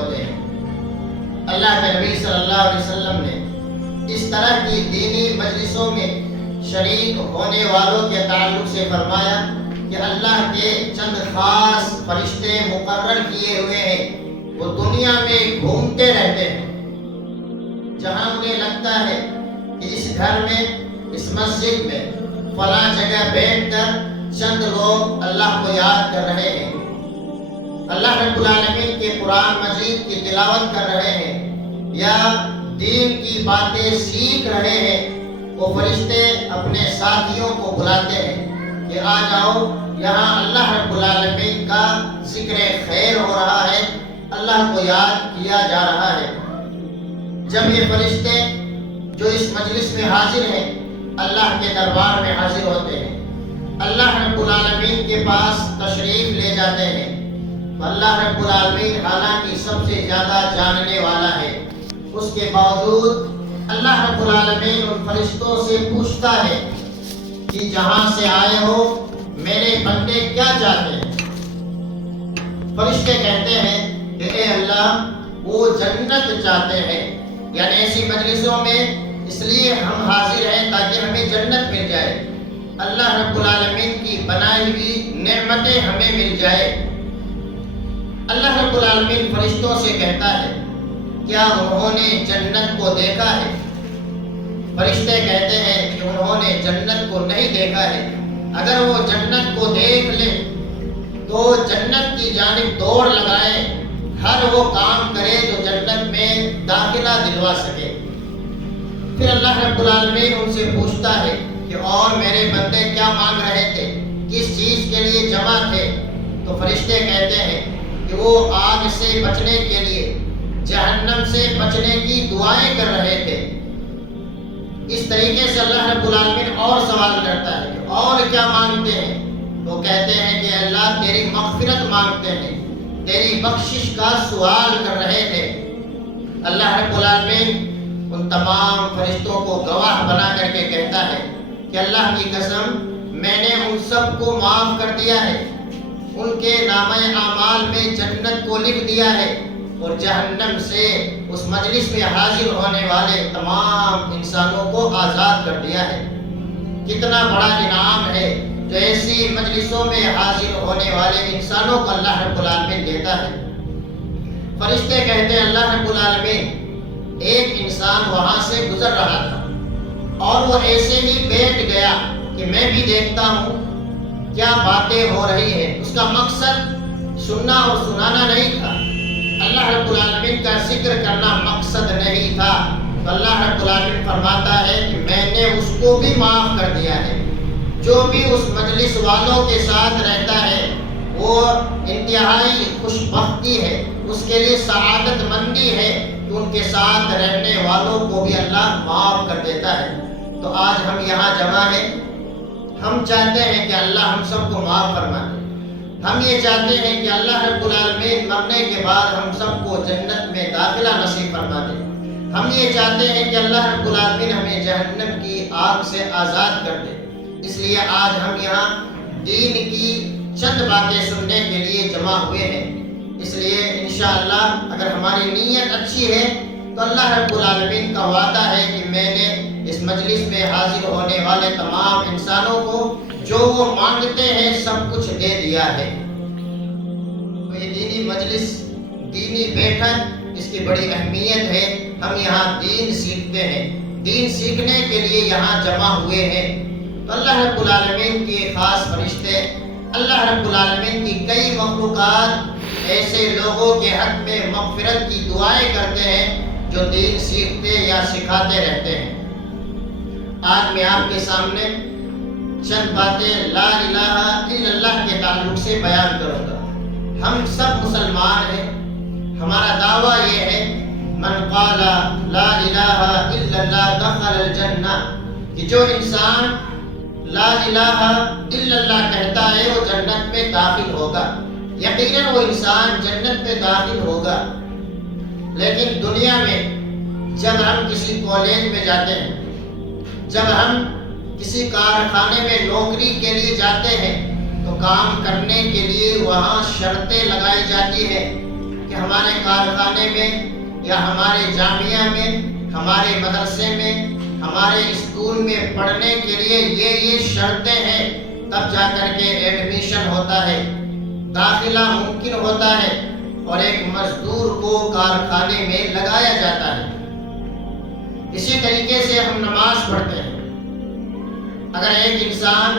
ہوتے ہیں۔ اللہ کے نبی صلی اللہ علیہ وسلم نے اس طرح کی دینی مجلسوں میں شریک ہونے والوں کے تعلق سے فرمایا کہ اللہ کے چند خاص فرشتے مقرر کیے ہوئے ہیں، وہ دنیا میں گھومتے رہتے ہیں، جہاں انہیں لگتا ہے کہ اس گھر میں، اس مسجد میں، فلاں جگہ بیٹھ کر چند لوگ اللہ کو یاد کر رہے ہیں، اللہ رب العالمین کے قرآن مجید کی تلاوت کر رہے ہیں یا دین کی باتیں سیکھ رہے ہیں، وہ فرشتے اپنے ساتھیوں کو بلاتے ہیں کہ آ جاؤ، یہاں اللہ رب العالمین کا ذکر خیر ہو رہا ہے، اللہ کو یاد کیا جا رہا ہے۔ جب یہ فرشتے جو اس مجلس میں حاضر ہیں اللہ کے دربار میں حاضر ہوتے ہیں، اللہ رب العالمین کے پاس تشریف لے جاتے ہیں، تو اللہ رب العالمین حالانکہ سب سے زیادہ جاننے والا ہے، اس کے باوجود اللہ رب العالمین ان فرشتوں سے پوچھتا ہے کہ جہاں سے آئے ہو میرے بندے کیا چاہتے ہیں؟ فرشتے کہتے ہیں کہ اے اللہ، وہ جنت چاہتے ہیں، یعنی ایسی مجلسوں میں اس لیے ہم حاضر ہیں تاکہ ہمیں جنت مل جائے، اللہ رب العالمین کی بنائی ہوئی نعمتیں ہمیں مل جائے۔ اللہ رب العالمین فرشتوں سے کہتا ہے کیا انہوں نے جنت کو دیکھا ہے؟ فرشتے کہتے ہیں کہ انہوں نے جنت کو نہیں دیکھا ہے، اگر وہ جنت کو دیکھ لیں تو جنت کی جانب دوڑ لگائے، ہر وہ کام کرے جو جنت میں داخلہ دلوا سکے۔ پھر اللہ رب العالمین ان سے پوچھتا ہے کہ اور میرے بندے کیا مانگ رہے تھے، کس چیز کے لیے جمع تھے؟ تو فرشتے کہتے ہیں کہ وہ آگ سے بچنے کے لیے، جہنم سے بچنے کی دعائیں کر رہے تھے۔ اس طریقے سے اللہ رب العالمین اور سوال کرتا ہے کہ اور کیا مانگتے ہیں؟ تو کہتے ہیں کہ اللہ تیری مغفرت مانگتے ہیں، تیری بخشش کا سوال کر رہے تھے۔ اللہ رب العالمین ان تمام فرشتوں کو گواہ بنا کر کے کہتا ہے کہ اللہ کی قسم، میں نے ان سب کو معاف کر دیا ہے، ان کے نامہ اعمال میں جنت کو لکھ دیا ہے، اور جہنم سے اس مجلس میں حاضر ہونے والے تمام انسانوں کو آزاد کر دیا ہے۔ کتنا بڑا انعام ہے جو ایسی مجلسوں میں حاضر ہونے والے انسانوں کو اللہ رب العالمین دیتا ہے۔ فرشتے کہتے ہیں اللہ رب العالمین، ایک انسان وہاں سے گزر رہا تھا اور وہ ایسے ہی بیٹھ گیا کہ میں بھی دیکھتا ہوں کیا باتیں ہو رہی ہیں، اس کا مقصد سننا اور سنانا نہیں تھا، اللہ رب العالمین کا ذکر کرنا مقصد نہیں تھا، تو اللہ رب العالمین فرماتا ہے کہ میں نے اس کو بھی معاف کر دیا ہے۔ جو بھی اس مجلس والوں کے ساتھ رہتا ہے وہ انتہائی خوش بختی ہے، اس کے لیے سعادت مندی ہے کہ ان کے ساتھ رہنے والوں کو بھی اللہ معاف کر دیتا ہے۔ تو آج ہم یہاں جمع ہیں، ہم چاہتے ہیں کہ اللہ ہم سب کو معاف فرما دے، ہم یہ چاہتے ہیں کہ اللہ رب العالمین مرنے کے بعد ہم سب کو جنت میں داخلہ نصیب فرما دے، ہم یہ چاہتے ہیں کہ اللہ رب العالمین ہمیں جہنم کی آگ سے آزاد کر دے۔ اس لیے آج ہم یہاں دین کی چند باتیں سننے کے لیے جمع ہوئے ہیں۔ اس لیے انشاءاللہ اگر ہماری نیت اچھی ہے تو اللہ رب العالمین کا وعدہ ہے کہ میں نے اس مجلس میں حاضر ہونے والے تمام انسانوں کو جو وہ مانگتے ہیں سب کچھ دے دیا ہے۔ تو یہ دینی مجلس، دینی بیٹھک، اس کی بڑی اہمیت ہے۔ ہم یہاں دین سیکھتے ہیں، دین سیکھنے کے لیے یہاں جمع ہوئے ہیں۔ تو اللہ رب العالمین کے خاص فرشتے، اللہ رب العالمین کی کئی مخلوقات ایسے لوگوں کے حق میں مغفرت کی دعائیں کرتے ہیں جو دین سیکھتے یا سکھاتے رہتے ہیں۔ آج میں آپ کے سامنے چند باتیں لا الہ الا اللہ کے تعلق سے بیان کروں گا۔ ہم سب مسلمان ہیں، ہمارا دعویٰ یہ ہے من قال لا الہ الا اللہ دخل الجنہ، کہ جو انسان لا الہ الا اللہ کہتا ہے وہ جنت میں داخل ہوگا، یقیناً وہ انسان جنت میں داخل ہوگا۔ لیکن دنیا میں جب ہم کسی کالج میں جاتے ہیں، جب ہم کسی کارخانے میں نوکری کے لیے جاتے ہیں تو کام کرنے کے لیے وہاں شرطیں لگائی جاتی ہیں کہ ہمارے کارخانے میں یا ہمارے جامعہ میں، ہمارے مدرسے میں، ہمارے اسکول میں پڑھنے کے لیے یہ شرطیں ہیں، تب جا کر کے ایڈمیشن ہوتا ہے، داخلہ ممکن ہوتا ہے اور ایک مزدور کو کارخانے میں لگایا جاتا ہے۔ اسی طریقے سے ہم نماز پڑھتے ہیں۔ اگر ایک انسان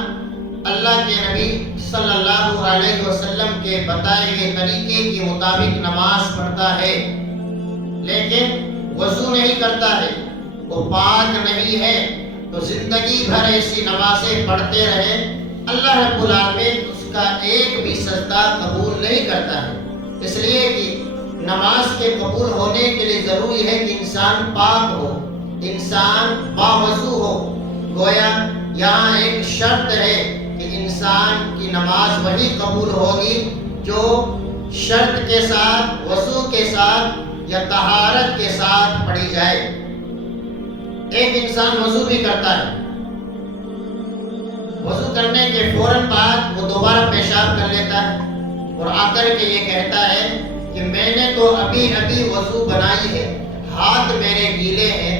اللہ کے نبی صلی اللہ علیہ وسلم کے بتائے ہوئے طریقے کے مطابق نماز پڑھتا ہے لیکن وضو نہیں کرتا ہے، وہ پاک نہیں ہے، تو زندگی بھر ایسی نمازیں پڑھتے رہے، اللہ رب العالمین اس کا ایک بھی سجدہ قبول نہیں کرتا ہے۔ اس لیے کہ نماز کے قبول ہونے کے لیے ضروری ہے کہ انسان پاک ہو، انسان باوضو ہو۔ گویا یہاں ایک شرط ہے کہ انسان کی نماز وہی قبول ہوگی جو شرط کے ساتھ، وضو کے ساتھ یا طہارت کے ساتھ پڑھی جائے۔ ایک انسان وضو بھی کرتا ہے، وضو کرنے کے فوراً بعد وہ دوبارہ پیشاب کر لیتا ہے اور آ کر کے یہ کہتا ہے کہ میں نے تو ابھی وضو بنائی ہے، ہاتھ میرے گیلے ہیں،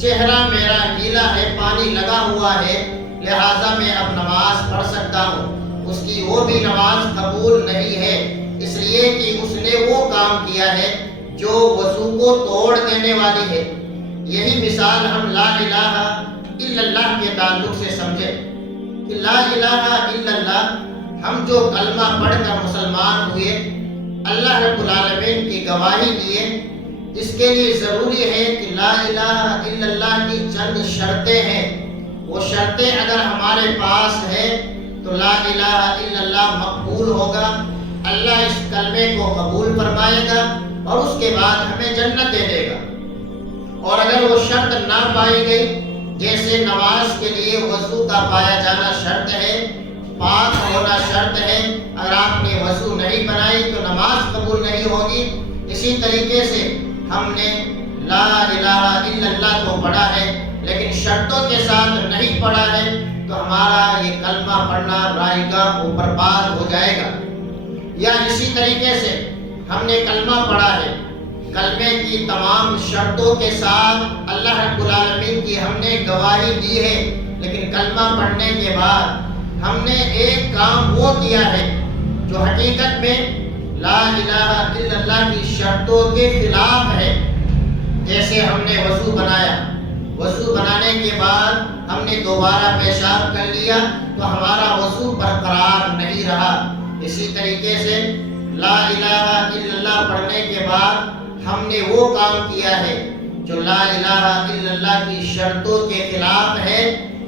چہرہ میرا گیلا ہے، پانی لگا ہوا ہے، لہٰذا میں اب نماز پڑھ سکتا ہوں۔ اس کی وہ بھی نماز قبول نہیں ہے، اس لیے کہ اس نے وہ کام کیا ہے جو وضو کو توڑ دینے والی ہے۔ یہی مثال ہم لا الہ الا اللہ کے تعلق سے سمجھے کہ لا الہ الا اللہ، ہم جو کلمہ پڑھ کر مسلمان ہوئے، اللہ رب العالمین کی گواہی دیے، اس کے لیے ضروری ہے کہ لا الہ الا اللہ کی چند شرطیں ہیں۔ وہ شرطیں اگر ہمارے پاس ہے تو لا الہ الا اللہ مقبول ہوگا، اللہ اس کلمے کو قبول فرمائے گا اور اس کے بعد ہمیں جنت دے دے گا۔ اور اگر وہ شرط نہ پائی گئی، جیسے نماز کے لیے وضو کا پایا جانا شرط ہے، پاک ہونا شرط ہے، اگر آپ نے وضو نہیں بنائی تو نماز قبول نہیں ہوگی۔ اسی طریقے سے ہم نے لا الہ الا اللہ کو پڑھا ہے لیکن شرطوں کے ساتھ نہیں پڑھا ہے تو ہمارا یہ کلمہ پڑھنا رائے گا وہ برباد ہو جائے گا۔ یا اسی طریقے سے ہم نے کلمہ پڑھا ہے، کلمے کی تمام شرطوں کے ساتھ اللہ رب العالمین کی ہم نے گواہی دی ہے، لیکن کلمہ پڑھنے کے بعد ہم نے ایک کام وہ کیا ہے جو حقیقت میں لا الہ الا اللہ کی شرطوں کے خلاف ہے۔ جیسے ہم نے وضو بنایا، وضو بنانے کے بعد ہم نے دوبارہ پیشاب کر لیا تو ہمارا وضو برقرار نہیں رہا۔ اسی طریقے سے لا الہ الا اللہ پڑھنے کے بعد ہم نے وہ کام کیا ہے جو لا الہ الا اللہ کی شرطوں کے خلاف ہے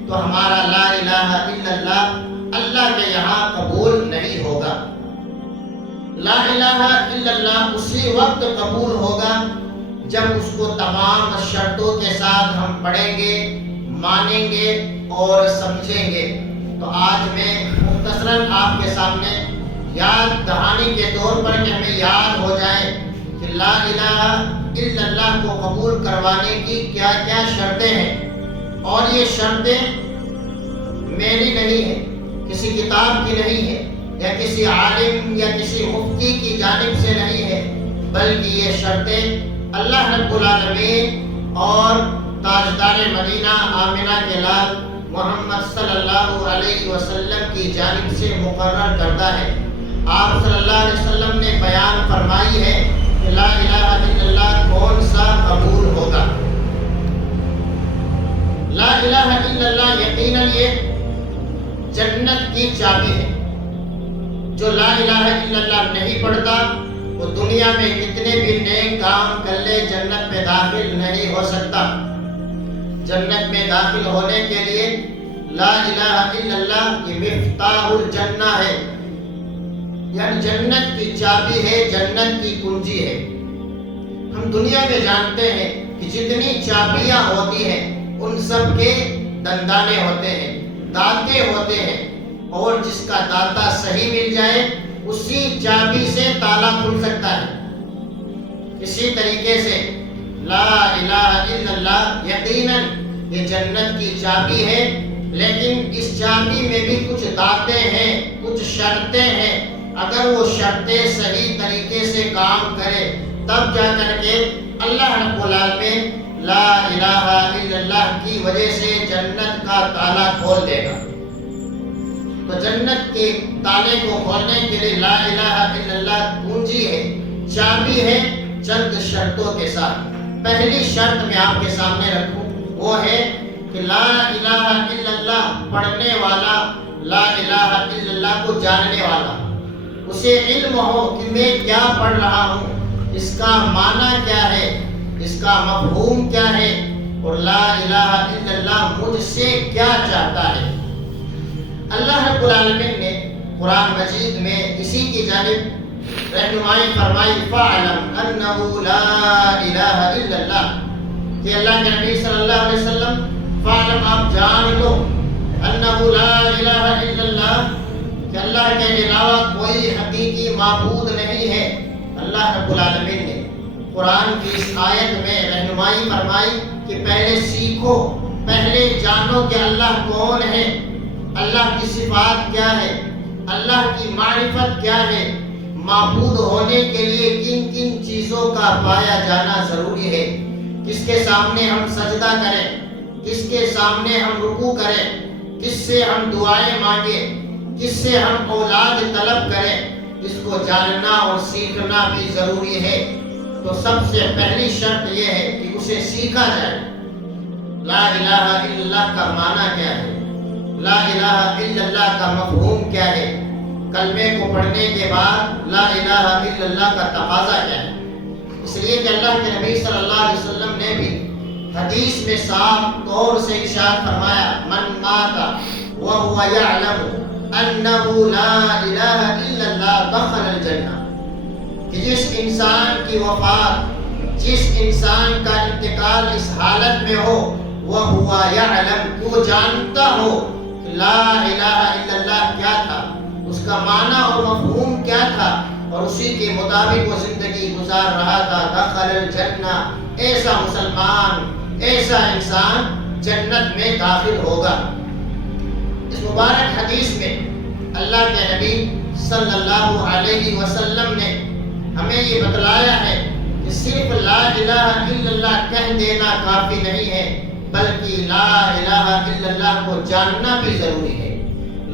تو ہمارا لا الہ الا اللہ اللہ کے یہاں قبول نہیں ہوگا۔ لا الہ الا اللہ اسی وقت قبول ہوگا جب اس کو تمام شرطوں کے ساتھ ہم پڑھیں گے، مانیں گے اور سمجھیں گے۔ تو آج میں مختصراً آپ کے سامنے یاد دہانی کے طور پر کہ ہمیں یاد ہو جائے کہ لا الہ الا اللہ کو قبول کروانے کی کیا کیا شرطیں ہیں، اور یہ شرطیں میری نہیں ہیں، کسی کتاب کی نہیں ہے یا کسی عالم یا کسی مفتی کی جانب سے نہیں ہے، بلکہ یہ شرطیں اللہ رب العالمین اور تاجدار مدینہ آمنہ کے لال محمد صلی اللہ علیہ وسلم کی جانب سے مقرر کردہ ہے۔ آپ صلی اللہ علیہ وسلم نے بیان فرمائی ہے کہ لا الہ الا اللہ کون سا قبول ہوگا۔ لا الہ الا اللہ یقیناً یہ جنت کی چابی ہے۔ جو لا الہ الا اللہ نہیں پڑھتا وہ دنیا میں کتنے بھی نیک کام کر لے جنت میں داخل نہیں ہو سکتا۔ جنت میں داخل ہونے کے لیے لا الہ الا اللہ یہ مفتاح الجنہ ہے، یعنی جنت کی چابی ہے، جنت کی کنجی ہے۔ ہم دنیا میں جانتے ہیں کہ جتنی چابیاں ہوتی ہیں ان سب کے دندانے ہوتے ہیں، دانتے ہوتے ہیں، اور جس کا دانتا صحیح مل جائے اسی چابی سے تالا کھل سکتا ہے۔ اسی طریقے سے لا الہ الا اللہ یقیناً یہ جنت کی چابی ہے، لیکن اس چابی میں بھی کچھ دانتیں ہیں، کچھ شرطیں ہیں۔ اگر وہ شرطیں صحیح طریقے سے کام کرے تب جا کر کے اللہ رب العالمین لا الہ الا اللہ کی وجہ سے جنت کا تالا کھول دے گا۔ تو جنت کے تالے کو کھولنے کے لیے لا الہ الا اللہ کنجی ہے، چابی ہے، چند شرطوں کے ساتھ۔ پہلی شرط میں آپ کے سامنے رکھوں، وہ ہے کہ لا الہ الا اللہ پڑھنے والا لا الہ الا اللہ کو جاننے والا، اسے علم ہو کہ میں کیا پڑھ رہا ہوں، اس کا معنی کیا ہے، اس کا مفہوم کیا ہے، اور لا الہ الا اللہ مجھ سے کیا چاہتا ہے۔ اللہ رب العالمین نے قرآن مجید میں اسی کی جانب رہنمائی فرمائی، فَاعْلَمْ أَنَّهُ لَا إِلَهَ إِلَّا اللَّهُ، کہ اللہ کے نبی صلی اللہ علیہ وسلم فَاعْلَمْ آپ جان لو، أَنَّهُ لَا إِلَهَ إِلَّا اللَّهُ، کہ اللہ کے علاوہ کوئی حقیقی معبود نہیں ہے۔ اللہ رب العالمین نے قرآن کی اس آیت میں رہنمائی فرمائی کہ پہلے سیکھو، پہلے جانو کہ اللہ کون ہے، اللہ کی صفات کیا ہے، اللہ کی معرفت کیا ہے، معبود ہونے کے لیے کن کن چیزوں کا پایا جانا ضروری ہے، کس کے سامنے ہم سجدہ کریں، کس کے سامنے ہم رکوع کریں، کس سے ہم دعائیں مانگیں، کس سے ہم اولاد طلب کریں، اس کو جاننا اور سیکھنا بھی ضروری ہے۔ تو سب سے پہلی شرط یہ ہے کہ اسے سیکھا جائے۔ لا الہ الا اللہ کا معنی کیا ہے، لا الہ الا اللہ کا مفہوم کیا ہے، کلمے کو پڑھنے کے بعد لا الہ الا اللہ کا تقاضا کیا ہے۔ اس لیے کہ اللہ کے نبی صلی اللہ علیہ وسلم نے بھی حدیث میں صاف طور سے ارشاد فرمایا، من مات وهو يعلم انه لا الہ الا اللہ دخل الجنہ، کہ جس انسان کی وفات، جس انسان کا انتقال اس حالت میں ہو، وهو يعلم، وہ جانتا ہو کہ لا الہ الا اللہ کیا تھا، اس کا معنی اور مفہوم کیا تھا، اور اسی کے مطابق وہ زندگی گزار رہا تھا، دخل الجنہ، ایسا مسلمان، ایسا انسان جنت میں داخل ہوگا۔ اس مبارک حدیث میں اللہ کے نبی صلی اللہ علیہ وسلم نے ہمیں یہ بتلایا ہے کہ صرف لا الہ الا اللہ کہہ دینا کافی نہیں ہے، بلکہ لا الہ الا اللہ کو جاننا بھی ضروری ہے،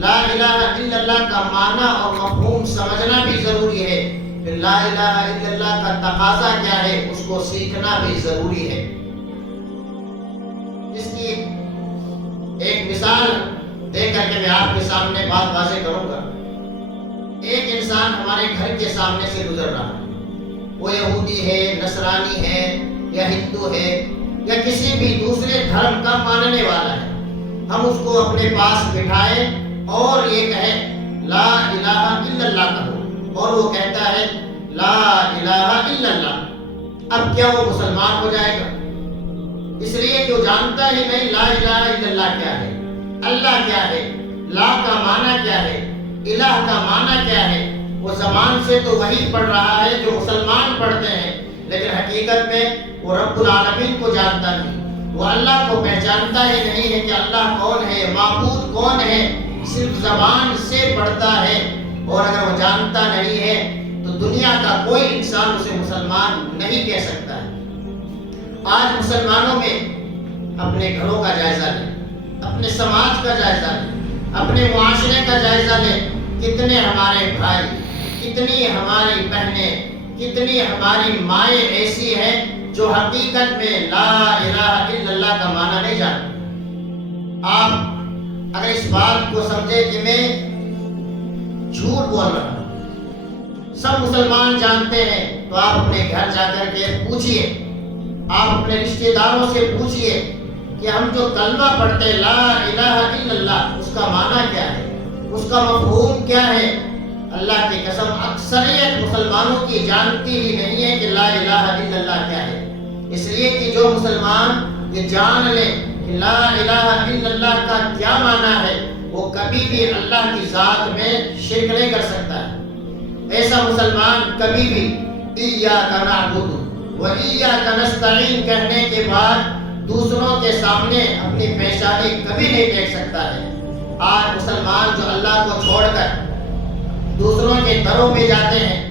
لا الہ الا اللہ کا معنی اور مفہوم سمجھنا بھی ضروری ہے، پھر لا الہ الا اللہ کا تقاضا کیا ہے اس کو سیکھنا بھی ضروری ہے۔ اس کی ایک مثال دے کر کے میں آپ کے سامنے بات واضح کروں گا۔ ایک انسان ہمارے گھر کے سامنے سے گزر رہا ہے، وہ یہودی ہے، نصرانی ہے، یا ہندو ہے، یا کسی بھی دوسرے دھرم کا ماننے والا ہے، ہم اس کو اپنے پاس بٹھائے اور یہ کہے لا الہ الا اللہ کہو، اور وہ کہتا ہے لا الہ الا اللہ، اب کیا وہ مسلمان ہو جائے گا؟ اس لیے کہ وہ جانتا ہی نہیں لا الہ الا اللہ کیا ہے، اللہ کیا ہے، لا کا معنی کیا ہے، الہ کا معنی کیا ہے۔ وہ زبان سے تو وہی پڑھ رہا ہے جو مسلمان پڑھتے ہیں، لیکن حقیقت میں وہ رب العالمین کو جانتا نہیں، وہ اللہ کو پہچانتا ہی نہیں ہے کہ اللہ کون ہے، معبود کون ہے، صرف زبان سے پڑھتا ہے، اور اگر وہ جانتا نہیں ہے تو دنیا کا کوئی انسان اسے مسلمان نہیں کہہ سکتا ہے۔ آج مسلمانوں میں اپنے گھروں کا جائزہ لیں، اپنے سماج کا جائزہ لیں، اپنے معاشرے کا جائزہ لیں، کتنے ہمارے بھائی، کتنی ہماری بہنیں، کتنی ہماری مائیں ایسی ہیں جو حقیقت میں لا الہ الا اللہ کا معنی نہیں جانتے۔ آپ اگر اس بات کو سمجھے کہ میں جھوٹ بول رہا ہوں، سب مسلمان جانتے ہیں، تو آپ اپنے گھر جا کر کے پوچھئے، آپ اپنے رشتہ داروں سے پوچھئے کہ ہم جو کلمہ پڑھتے لا الہ الا اللہ، اس کا معنی کیا ہے، اس کا مفہوم کیا ہے۔ اللہ کی قسم اکثریت مسلمانوں کی جانتی ہی نہیں ہے کہ لا الہ الا اللہ کیا ہے۔ اس لیے کہ جو مسلمان یہ جان لے کہ لا الہ الا اللہ کا کیا معنی ہے، وہ کبھی بھی اللہ کی ذات میں شرک نہیں کر سکتا ہے۔ ایسا مسلمان کبھی بھی ایاک نعبد و ایاک نستعین کہنے کے بعد دوسروں کے سامنے اپنی پیشانی کبھی نہیں دیکھ سکتا ہے۔ آج مسلمان جو اللہ کو چھوڑ کر دوسروں کے گھروں میں جاتے ہیں،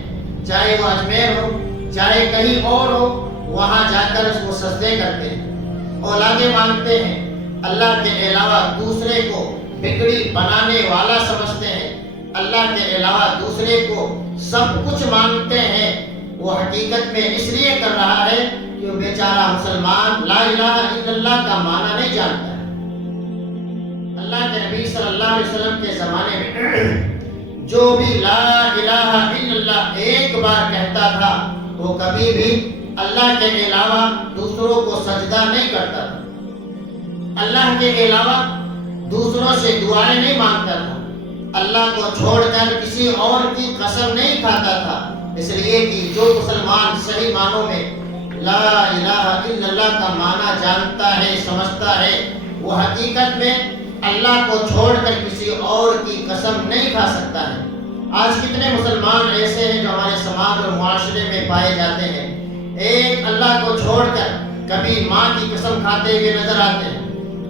چاہے وہ اجمیر ہو چاہے کہیں اور ہو، وہاں جا کر اس کو سجدے کرتے ہیں، اولادیں مانگتے ہیں، اللہ کے علاوہ دوسرے کو بگڑی بنانے والا سمجھتے ہیں، اللہ کے علاوہ دوسرے کو سب کچھ مانگتے ہیں، وہ حقیقت میں اس لیے کر رہا ہے کہ وہ بیچارہ مسلمان لا الہ الا اللہ کا معنی نہیں جانتا ہے۔ اللہ کے نبی صلی اللہ علیہ وسلم کے زمانے میں جو بھی لا الہ الا اللہ ایک بار کہتا تھا وہ کبھی بھی اللہ کے علاوہ دوسروں کو سجدہ نہیں کرتا تھا، اللہ کے علاوہ دوسروں سے دعائیں نہیں مانگتا تھا، اللہ کو چھوڑ کر کسی اور کی قسم نہیں کھاتا تھا، اس لیے کہ جو مسلمان صحیح معنوں میں لا الہ الا اللہ کا معنی جانتا ہے سمجھتا ہے، وہ حقیقت میں اللہ کو چھوڑ کر کسی اور کی قسم نہیں کھا سکتا ہے۔ آج کتنے مسلمان ایسے ہیں جو ہمارے سماج اور معاشرے میں پائے جاتے ہیں، ایک اللہ کو چھوڑ کر کبھی ماں کی قسم کھاتے ہوئے نظر آتے ہیں،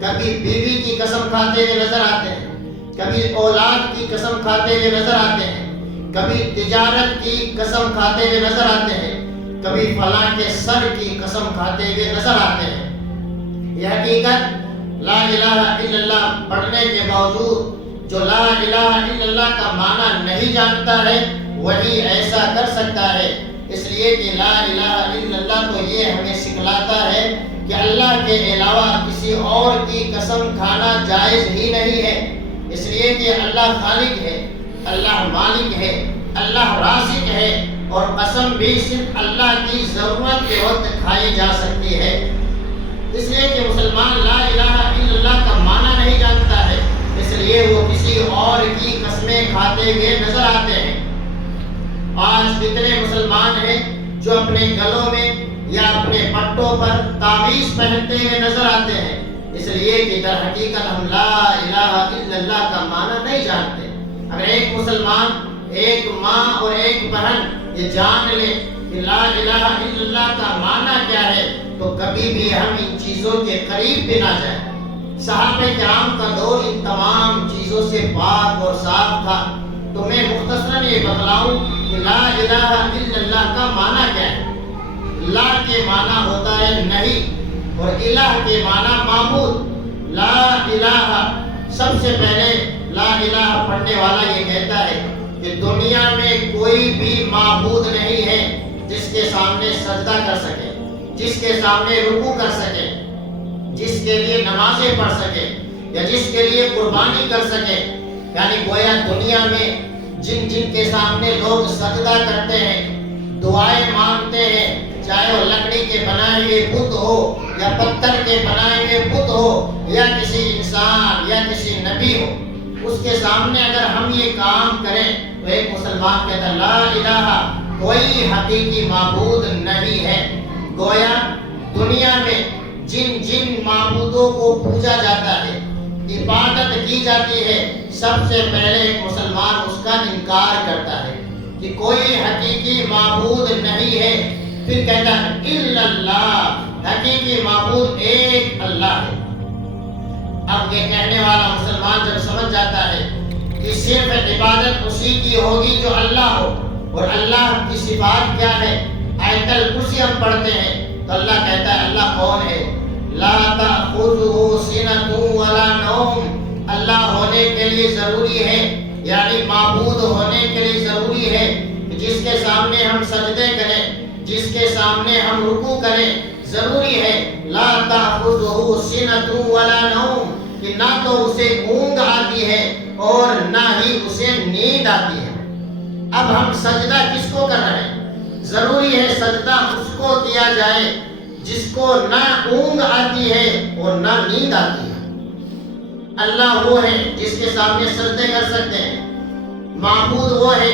کبھی بیوی کی قسم کھاتے ہوئے نظر آتے ہیں، کبھی اولاد کی قسم کھاتے ہوئے نظر آتے ہیں، کبھی تجارت کی قسم کھاتے ہوئے نظر آتے ہیں، کبھی فلاں کے سر کی قسم کھاتے ہوئے نظر آتے ہیں۔ یہ حقیقت لا الہ الا اللہ پڑھنے کے باوجود جو لا الہ الا اللہ کا معنی نہیں جانتا ہے وہی ایسا کر سکتا ہے، اس لیے کہ لا الہ الا اللہ تو یہ ہمیں سکھلاتا ہے کہ اللہ کے علاوہ کسی اور کی قسم کھانا جائز ہی نہیں ہے، اس لیے کہ اللہ خالق ہے، اللہ مالک ہے، اللہ رازق ہے، اور قسم بھی صرف اللہ کی ضرورت کے وقت کھائی جا سکتی ہے۔ اس لیے کہ مسلمان لا الہ الا اللہ کا معنی نہیں جانتا ہے، اس لیے وہ کسی اور کی قسمیں کھاتے ہوئے نظر آتے ہیں۔ آج کتنے مسلمان ہیں جو اپنے گلوں میں یا اپنے پٹوں پر تعویذ پہنتے ہوئے نظر آتے ہیں، اس لیے کہ در حقیقت ہم لا الہ الا اللہ کا معنی نہیں جانتے۔ اگر ایک مسلمان، ایک ماں اور ایک بہن یہ جان لے کہ لا الہ الا اللہ کا معنی کیا ہے تو کبھی بھی ہم ان چیزوں کے قریب بھی نہ جائیں۔ صحابہ کرام کا دور ان تمام چیزوں سے پاک اور صاف تھا، تو میں مختصراً یہ بتلاؤں کہ لا الہ الا اللہ کا معنی کیا ہے۔ لا کے معنی ہوتا ہے نہیں، اور الہ کے معنی معبود۔ لا الہ، سب سے پہلے لا الہ پڑھنے والا یہ کہتا ہے کہ دنیا میں کوئی بھی معبود نہیں ہے جس کے سامنے سجدہ کر سکے، جس کے سامنے رکوع کر سکے، جس کے لیے نمازیں پڑھ سکے یا جس کے لیے قربانی کر سکے۔ یعنی گویا دنیا میں جن جن کے سامنے لوگ سجدہ کرتے ہیں، دعائیں مانگتے ہیں، چاہے وہ لکڑی کے بنائے ہوئے بت ہو یا پتھر کے بنائے ہوئے بت ہو یا کسی انسان یا کسی نبی ہو، اس کے سامنے اگر ہم یہ کام کریں تو ایک مسلمان کہتا ہے لا الہ، کوئی حقیقی معبود نہیں ہے۔ گویا دنیا میں جن جن معبودوں کو پوجا جاتا ہے، عبادت کی جاتی ہے، سب سے پہلے ایک مسلمان اس کا انکار کرتا ہے کہ کوئی حقیقی معبود نہیں ہے، پھر کہتا ہے الا اللہ، حقیقی معبود ایک اللہ ہے۔ اب یہ کہنے والا مسلمان جب سمجھ جاتا ہے کہ صرف عبادت اسی کی ہوگی جو اللہ ہو، اور اللہ کی صفات کیا ہے، آیت الکرسی ہم پڑھتے ہیں تو اللہ کہتا ہے اللہ کون ہے، لا تأخذہ سنۃ ولا نوم، اللہ ہونے کے لیے ضروری ہے، یعنی معبود ہونے کے لیے ضروری ہے کہ جس کے سامنے ہم سجدے کریں، جس کے سامنے ہم رکوع کریں، ضروری ہے لا تأخذہ سنۃ ولا نوم، کہ نہ تو اسے اونگ آتی ہے اور نہ ہی اسے نیند آتی ہے۔ اب ہم سجدہ کس کو کر رہے ہیں؟ ضروری ہے سجدہ اس کو کیا جائے جس کو نہ اونگ آتی ہے اور نہ نیند آتی ہے۔ اللہ وہ ہے جس کے سامنے سجدے کر سکتے ہیں، معبود وہ ہے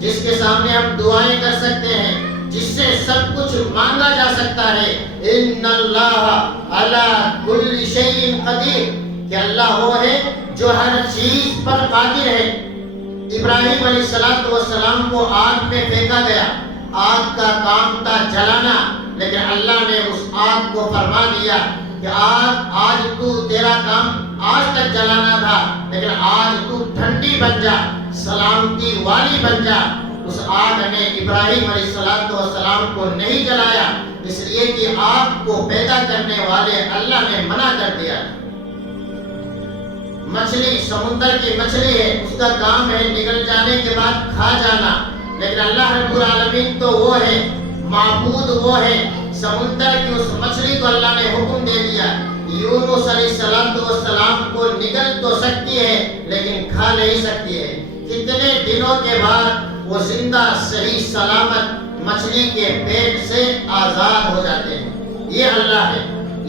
جس کے سامنے ہم دعائیں کر سکتے ہیں، جس سے سب کچھ مانگا جا سکتا ہے۔ ان اللہ علی کل شیء قدیر، کہ اللہ وہ ہے جو ہر چیز پر قادر ہے۔ ابراہیم علیہ السلام کو آگ میں پھینکا گیا، آگ کا کام تھا جلانا، لیکن اللہ نے اس آگ کو فرما دیا کہ آج تو تیرا کام آج تک جلانا تھا، لیکن آج تو ٹھنڈی بن جا، سلامتی والی بن جا، اس آگ نے ابراہیم علیہ السلام کو نہیں جلایا، اس لیے کہ آگ کو پیدا کرنے والے اللہ نے منع کر دیا۔ مچھلی سمندر کی مچھلی ہے، اس کا کام ہے نگل جانے کے بعد کھا جانا، لیکن اللہ رب العالمین تو وہ ہے، معبود وہ ہے۔ سمندر کی اس مچھلی کو اللہ نے حکم دے دیا، یونس علیہ السلام کو نگل تو سکتی ہے لیکن کھا نہیں سکتی ہے۔ کتنے دنوں کے بعد وہ زندہ صحیح سلامت مچھلی کے پیٹ سے آزاد ہو جاتے ہیں۔ یہ اللہ ہے،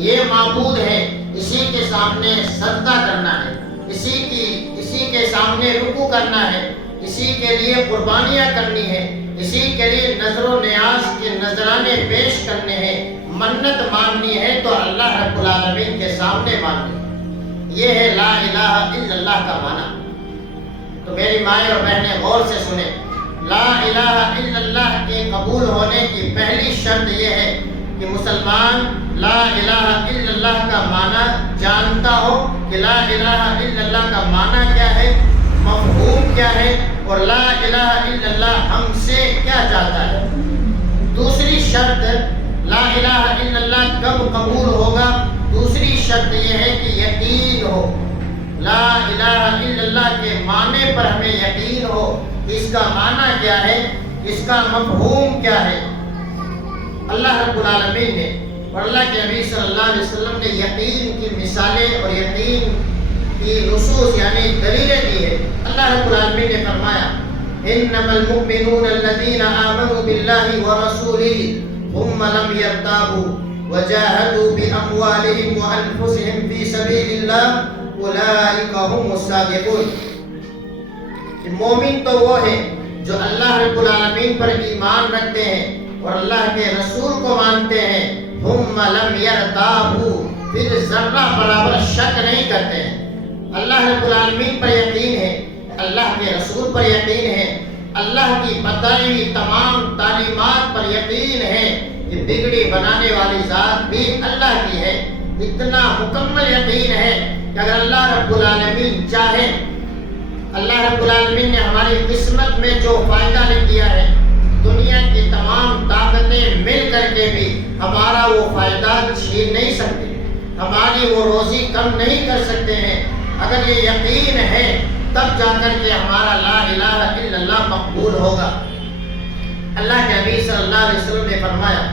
یہ معبود ہے، اسی کے سامنے سجدہ کرنا ہے، اسی کے سامنے رکوع کرنا ہے، اسی کے لیے قربانیاں کرنی ہے، اسی کے لیے نظر و نیاز کے نذرانے پیش کرنے ہیں، منت ماننی ہے تو اللہ رب العالمین کے سامنے ماننی۔ یہ ہے لا الہ الا اللہ کا معنی۔ تو میری مائیں اور بہنیں غور سے سنیں، لا الہ الا اللہ کے قبول ہونے کی پہلی شرط یہ ہے کہ مسلمان لا الہ الا اللہ کا معنی جانتا ہو کہ لا الہ الا اللہ کا معنی کیا ہے، مفہوم کیا ہے، اور لا الہ الا اللہ ہم سے کیا چاہتا ہے۔ دوسری شرط لا الہ الا اللہ کب قبول ہوگا، دوسری شرط یہ ہے کہ یقین ہو، لا الہ الا اللہ کے معنی پر ہمیں یقین ہو، اس کا معنی کیا ہے، اس کا مفہوم کیا ہے۔ اللہ رب العالمین نے اور اللہ کے نبی صلی اللہ علیہ وسلم نے یقین کی مثالیں اور یقین کی نصوص یعنی دلیلیں دی ہے۔ اللہ رب العالمین نے فرمایا انما المؤمنون الذين آمنوا بالله ورسوله ثم لم يرتابوا وجاهدوا بأموالهم وأنفسهم في سبيل الله أولئك هم الصادقون۔ مومن تو وہ ہے جو اللہ رب العالمین پر ایمان رکھتے ہیں اور اللہ کے رسول کو مانتے ہیں، ثم لم يرتابوا، پھر ذرہ برابر شک نہیں کرتے ہیں۔ اللہ رب العالمین پر یقین ہے، اللہ کے رسول پر یقین ہے، اللہ کی بتائی ہوئی تمام تعلیمات پر یقین ہے کہ بگڑی بنانے والی ذات بھی اللہ کی ہے۔ اتنا مکمل یقین ہے کہ اگر اللہ رب العالمین چاہے، اللہ رب العالمین نے ہماری قسمت میں جو فائدہ لکھ دیا ہے، دنیا کی تمام طاقتیں مل کر کے بھی ہمارا وہ فائدہ چھین نہیں سکتے، ہماری وہ روزی کم نہیں کر سکتے ہیں۔ اگر یہ یقین ہے تب جا کر کے ہمارا لا الہ الا اللہ مقبول ہوگا۔ اللہ کے نبی صلی اللہ علیہ وسلم نے فرمایا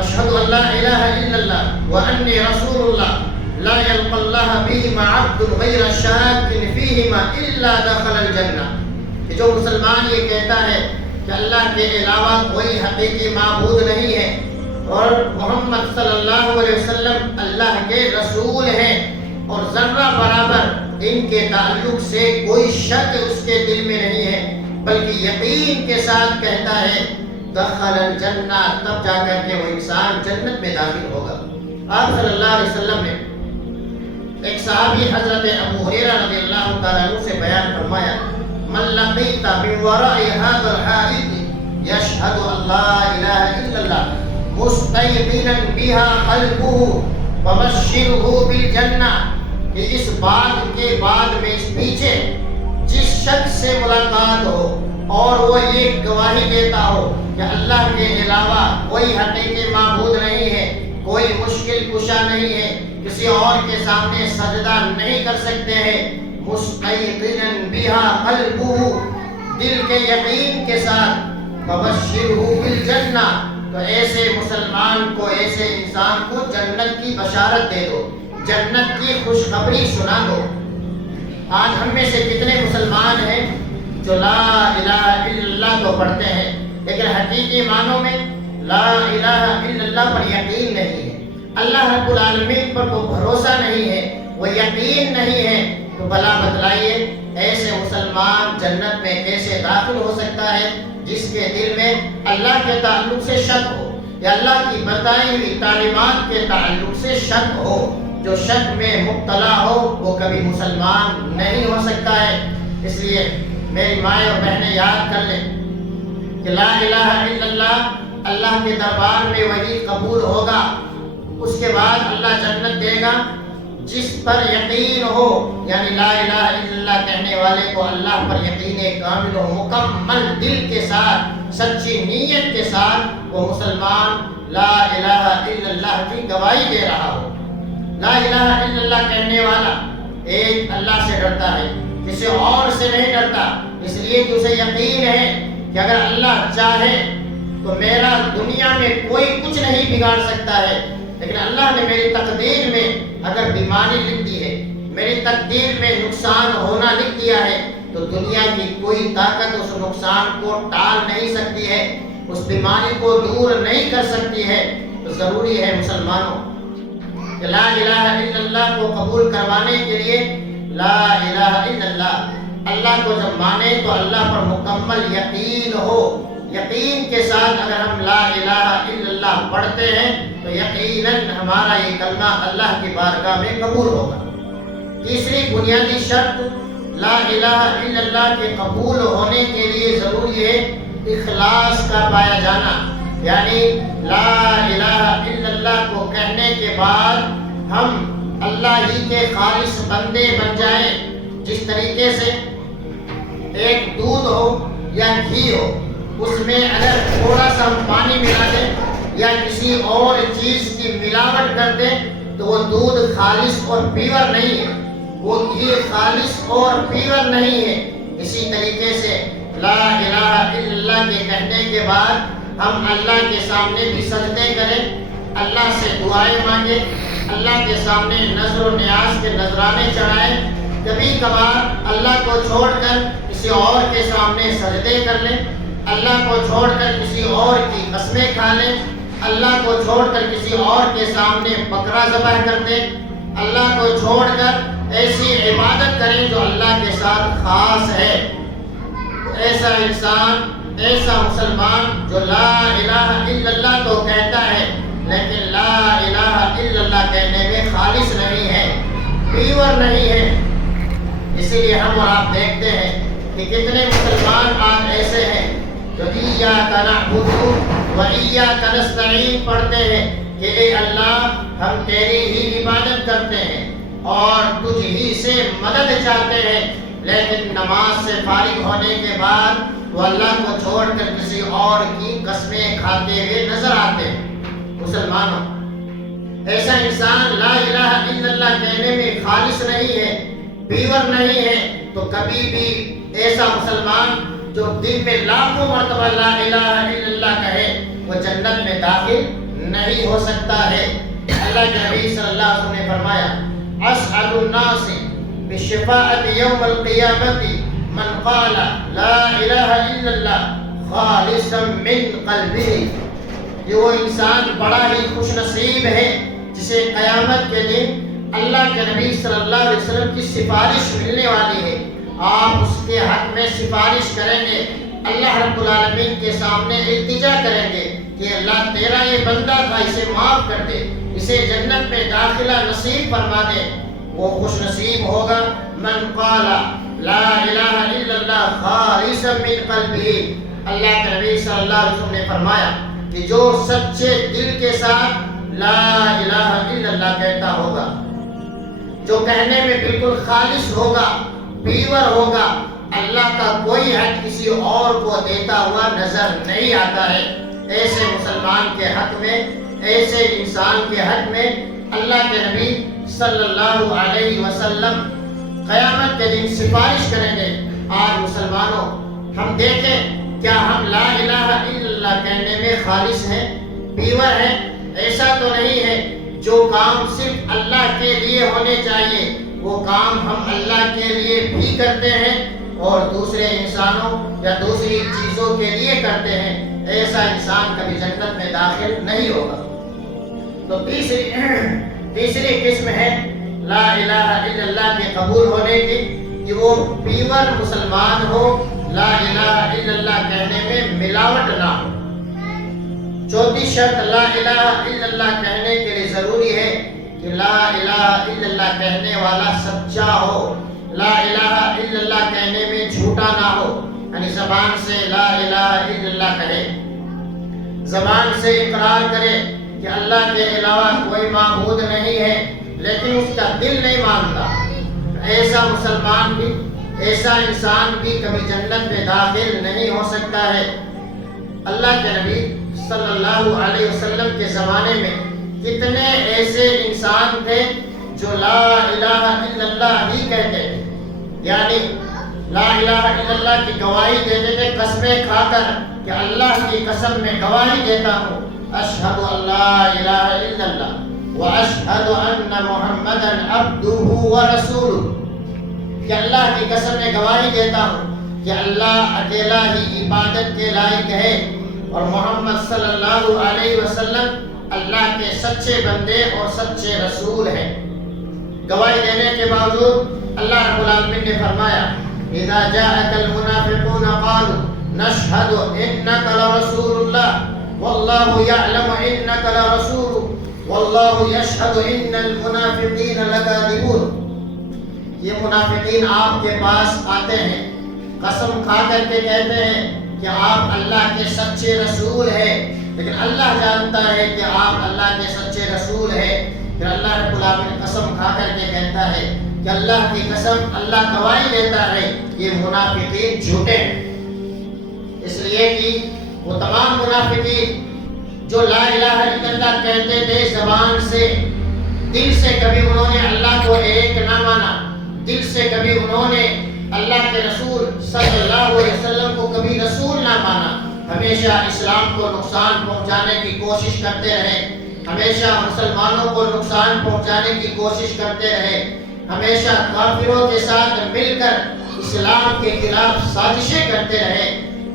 اشہد ان لا الہ الا اللہ وانی رسول اللہ لا یلقى اللہ بہما عبد غیر شاک فیہما الا دخل الجنہ، کہ جو مسلمان یہ کہتا ہے کہ اللہ کے علاوہ کوئی حقیقی معبود نہیں ہے اور محمد صلی اللہ علیہ وسلم اللہ کے رسول ہیں، اور ذرہ برابر ان کے تعلق سے کوئی شک اس کے دل میں نہیں ہے، بلکہ یقین کے ساتھ کہتا ہے دخل الجنہ، تب جا کر کے وہ انسان جنت میں داخل ہوگا۔ آپ صلی اللہ علیہ وسلم نے ایک صحابی حضرت ابو ہریرہ رضی اللہ تعالیٰ عنہ سے بیان فرمایا من لقیت من وراء هذا الحائط یشہد ان لا الہ الا اللہ مستیقنا بها قلبه فبشرہ بالجنہ، کہ اس بات کے بعد میں اس پیچھے جس شخص سے ملاقات ہو اور وہ یہ گواہی دیتا ہو کہ اللہ کے علاوہ کوئی حقیقی معبود نہیں ہے، کوئی مشکل کشا نہیں ہے، کسی اور کے سامنے سجدہ نہیں کر سکتے ہیں، مستیقنا بها قلبه، دل کے یقین کے ساتھ، فبشرہ بالجنہ، تو ایسے مسلمان کو، ایسے انسان کو جنت کی بشارت دے دو، جنت کی خوشخبری سنا دو۔ آج ہم میں سے کتنے مسلمان ہیں جو لا الہ الا اللہ کو پڑھتے ہیں لیکن حقیقی معنوں میں لا الہ الا اللہ پر یقین نہیں ہے، اللہ رب العالمین پر کوئی بھروسہ نہیں ہے، وہ یقین نہیں ہے، تو بلا بتلائیے ایسے مسلمان جنت میں کیسے داخل ہو سکتا ہے جس کے دل میں اللہ کے تعلق سے شک ہو یا اللہ کی بتائی ہوئی تعلیمات کے تعلق سے شک ہو۔ جو شک میں مبتلا ہو وہ کبھی مسلمان نہیں ہو سکتا ہے۔ اس لیے میری مائیں اور بہنیں یاد کر لیں کہ لا الہ الا اللہ اللہ کے دربار میں وہی قبول ہوگا، اس کے بعد اللہ جنت دے گا، جس پر یقین ہو، یعنی لا الہ الا اللہ کہنے والے کو اللہ پر یقین کامل ہو، مکمل دل کے ساتھ، سچی نیت کے ساتھ وہ مسلمان لا الہ الا اللہ کی گواہی دے رہا ہو۔ لا الہ الا اللہ کہنے والا ایک اللہ سے ڈرتا ہے، کسی اور سے نہیں ڈرتا، اس لیے کہ اسے یقین ہے کہ اگر اللہ چاہے تو میرا دنیا میں کوئی کچھ نہیں بگاڑ سکتا ہے، لیکن اللہ نے میری تقدیر میں اگر بیماری لکھ دی ہے، میری تقدیر میں نقصان ہونا لکھ دیا ہے، تو دنیا کی کوئی طاقت اس نقصان کو ٹال نہیں سکتی ہے، اس بیماری کو دور نہیں کر سکتی ہے۔ تو ضروری ہے مسلمانوں کہ لا الہ الا اللہ کو قبول کروانے کے لیے لا الہ الا اللہ، اللہ کو جب مانے تو اللہ پر مکمل یقین ہو۔ یقین کے ساتھ اگر ہم لا الہ الا اللہ پڑھتے ہیں تو یقیناً ہمارا یہ کلمہ اللہ کی بارگاہ میں قبول ہوگا۔ تیسری بنیادی شرط لا الہ الا اللہ کے قبول ہونے کے لیے ضروری ہے اخلاص کا پایا جانا، یعنی لا الہ الا اللہ کو کہنے کے بعد ہم اللہ ہی کے خالص بندے بن جائیں۔ جس طریقے سے ایک دودھ ہو یا گھی ہو، اس میں اگر تھوڑا سا ہم پانی ملا دیں یا کسی اور چیز کی ملاوٹ کر دیں تو وہ دودھ خالص اور پیور نہیں ہے، وہ گھی خالص اور پیور نہیں ہے۔ اسی طریقے سے لا الہ الا اللہ کے کہنے کے بعد ہم اللہ کے سامنے بھی سجدے کریں، اللہ سے دعائیں مانگیں، اللہ کے سامنے نظر و نیاز کے نذرانے چڑھائیں، کبھی کبھار اللہ کو چھوڑ کر کسی اور کے سامنے سجدے کر لیں، اللہ کو چھوڑ کر کسی اور کی قسمیں کھا لیں، اللہ کو چھوڑ کر کسی اور کے سامنے بکرا ذبح کر دیں، اللہ کو چھوڑ کر ایسی عبادت کریں جو اللہ کے ساتھ خاص ہے۔ ایسا انسان، ایسا مسلمان جو لا الہ الا اللہ تو کہتا ہے لیکن لا الہ الا اللہ کہنے میں خالص نہیں ہے، پیور نہیں ہے۔ اسی لیے ہم اور آپ دیکھتے ہیں کہ کتنے مسلمان آج ایسے ہیں جو ایاک نعبد و ایاک نستعین پڑھتے ہیں کہ اے اللہ ہم تیری ہی عبادت کرتے ہیں اور تجھ ہی سے مدد چاہتے ہیں، لیکن نماز سے فارغ ہونے کے بعد وہ اللہ کو چھوڑ کر کسی اور کی قسمیں کھاتے ہوئے نظر آتے ہیں۔ مسلمانوں، ایسا انسان لا الہ الا اللہ کہنے میں خالص نہیں ہے، پیور نہیں ہے، تو کبھی بھی ایسا مسلمان جو دن میں لاکھوں مرتبہ لا الہ الا اللہ کہے وہ جنت میں داخل نہیں ہو سکتا ہے۔ اللہ کے نبی صلی اللہ علیہ وسلم نے فرمایا اسعد الناس بالشفاعۃ یوم القیامۃ من قال لا الہ الا اللہ خالصا من قلبہ، یہ وہ انسان بڑا ہی خوش نصیب ہے جسے قیامت کے دن اللہ کے نبی صلی اللہ علیہ وسلم کی سفارش ملنے والی ہے۔ آپ اس کے حق میں سفارش کریں گے، اللہ رب العالمین کے سامنے التجا کریں گے کہ اللہ تیرا یہ بندہ تھا، اسے معاف کر دے، اسے جنت میں داخلہ نصیب فرما دے۔ وہ خوش نصیب ہوگا من قال لا الہ الا اللہ خالصا من قلبہ۔ اللہ کے نبی صلی اللہ علیہ وسلم نے فرمایا کہ جو سچے دل کے ساتھ لا الہ الا اللہ کہتا ہوگا، جو کہنے میں بالکل خالص ہوگا، پیور ہوگا، اللہ کا کوئی حق کسی اور کو دیتا ہوا نظر نہیں آتا ہے، ایسے مسلمان کے حق میں، ایسے انسان کے حق میں اللہ کے نبی صلی اللہ علیہ وسلم قیامت کے دن سفارش کریں گے۔ آج مسلمانوں ہم دیکھیں کیا ہم لا الہ الا اللہ کہنے میں خالص ہیں، پیور ہیں؟ ایسا تو نہیں ہے۔ جو کام صرف اللہ کے لیے ہونے چاہیے وہ کام ہم اللہ کے لیے بھی کرتے ہیں اور دوسرے انسانوں یا دوسری چیزوں کے لیے کرتے ہیں، ایسا انسان کبھی جنت میں داخل نہیں ہوگا۔ تو تیسری قسم ہے لا الہ الا اللہ کے قبول ہونے کی کہ وہ پیور مسلمان ہو، لا الہ الا اللہ کہنے میں ملاوٹ نہ ہو۔ چوتھی شرط لا الہ الا اللہ کہنے کے لیے ضروری ہے کہ لا الہ الا اللہ کہنے والا سچا ہو، لا الہ الا اللہ کہنے میں جھوٹا نہ ہو، یعنی زبان سے لا الہ الا اللہ کہے، زبان سے اقرار کرے کہ اللہ کے علاوہ کوئی معبود نہیں ہے، لیکن اس کا دل نہیں مانتا، ایسا مسلمان بھی، ایسا انسان بھی کبھی جنت میں داخل نہیں ہو سکتا ہے۔ اللہ کے نبی صلی اللہ علیہ وسلم کے زمانے میں کتنے ایسے انسان تھے جو لا الہ الا اللہ ہی کہتے تھے، یعنی لا الہ الا اللہ کی گواہی دیتے تھے قسمیں کھا کر کہ اللہ کی قسم میں گواہی دیتا ہوں، اشہد ان لا الہ الا اللہ واشہد ان محمدا عبدہ ورسولہ، کہ اللہ کی قسم میں گواہی دیتا ہوں کہ اللہ اکیلا ہی عبادت کے لائق ہے اور محمد صلی اللہ علیہ وسلم اللہ کے سچے بندے اور سچے رسول ہیں۔ گواہی دینے کے باوجود اللہ رب العالمین نے فرمایا اذا جاءك المنافقون قالوا نشهد انك لرسول الله والله يعلم انك لرسول والله يشهد ان المنافقين لكاذبون۔ یہ منافقین آپ کے پاس آتے ہیں، قسم کھا کر کے کہتے ہیں کہ آپ اللہ کے سچے رسول ہیں، لیکن اللہ جانتا ہے کہ آپ اللہ کے سچے رسول ہیں۔ پھر اللہ رب العالمین قسم کھا کر کے کہتا ہے کہ اللہ کی قسم، اللہ گواہی دیتا ہے یہ منافقین جھوٹے ہیں، اس لیے کہ وہ تمام منافقین جو لا الہ الا اللہ کہتے تھے زبان سے، دل سے کبھی انہوں نے اللہ کو ایک نہ مانا، دل سے کبھی انہوں نے اللہ کے رسول صلی اللہ علیہ وسلم کو کبھی رسول نہ مانا، ہمیشہ اسلام کو نقصان پہنچانے کی کوشش کرتے رہے، ہمیشہ مسلمانوں کو نقصان پہنچانے کی کوشش کرتے رہے، ہمیشہ کافروں کے ساتھ مل کر اسلام کے خلاف سازشیں کرتے رہے،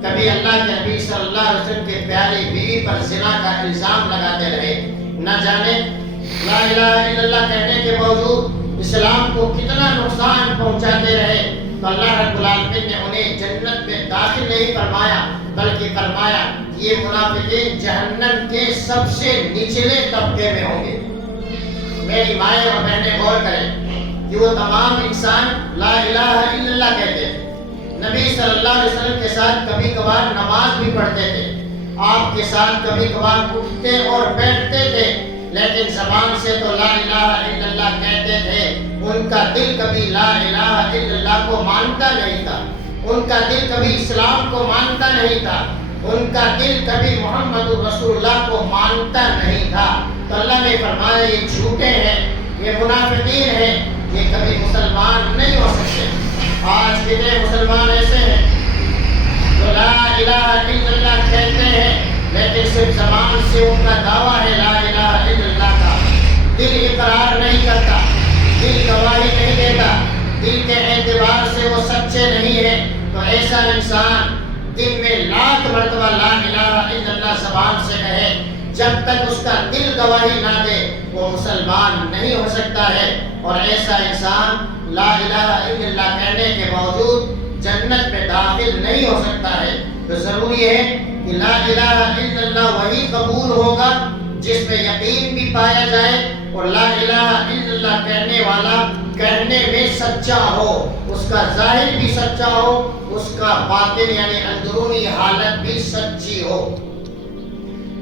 کبھی اللہ کے نبی صلی اللہ علیہ وسلم کے پیاری بیوی پر زنا کا الزام لگاتے رہے، نہ جانے لا الہ الا اللہ کہنے کے باوجود اسلام کو کتنا نقصان پہنچاتے رہے۔ تو اللہ رب العالمین نے انہیں جنت میں داخل نہیں فرمایا، بلکہ فرمایا یہ منافقین جہنم کے سب سے نچلے طبقے میں ہوں گے۔ میری مائیں اور بہنیں غور کریں کہ وہ تمام انسان لا الہ الا اللہ کہتے ہیں، نبی صلی اللہ علیہ وسلم کے ساتھ کبھی کبھار نماز بھی پڑھتے تھے، آپ کے ساتھ کبھی کبھار اٹھتے اور بیٹھتے تھے، لیکن زبان سے تو لا الہ الا اللہ کہتے تھے، ان کا دل کبھی لا الہ الا اللہ کو مانتا نہیں تھا، ان کا دل کبھی اسلام کو مانتا نہیں تھا، ان کا دل کبھی محمد رسول اللہ کو مانتا نہیں تھا۔ تو اللہ نے فرمایا یہ جھوٹے ہیں، یہ منافقین ہیں، یہ کبھی مسلمان نہیں ہو سکتے۔ آج کتنے مسلمان ایسے ہیں جو لا الہ الا اللہ کہتے ہیں، لیکن صرف زبان سے ان کا دعویٰ ہے لا الہ الا اللہ کا، دل اقرار نہیں کرتا، دل گواہی نہیں دیتا، دل کے اعتبار سے وہ سچے نہیں ہیں۔ تو ایسا انسان دن میں لاکھ مرتبہ لا الہ الا اللہ زبان سے کہے، جب تک اس کا دل گواہی نہ دے وہ مسلمان نہیں ہو سکتا ہے، اور ایسا انسان لا الہ الا اللہ کہنے کے باوجود جنت میں داخل نہیں ہو سکتا ہے۔ تو ضروری ہے کہ لا الہ الا اللہ وہی قبول ہوگا جس میں یقین بھی پایا جائے اور لا الہ الا اللہ کہنے والا کہنے میں سچا ہو، اس کا ظاہر بھی سچا ہو، اس کا باطن یعنی اندرونی حالت بھی سچی ہو۔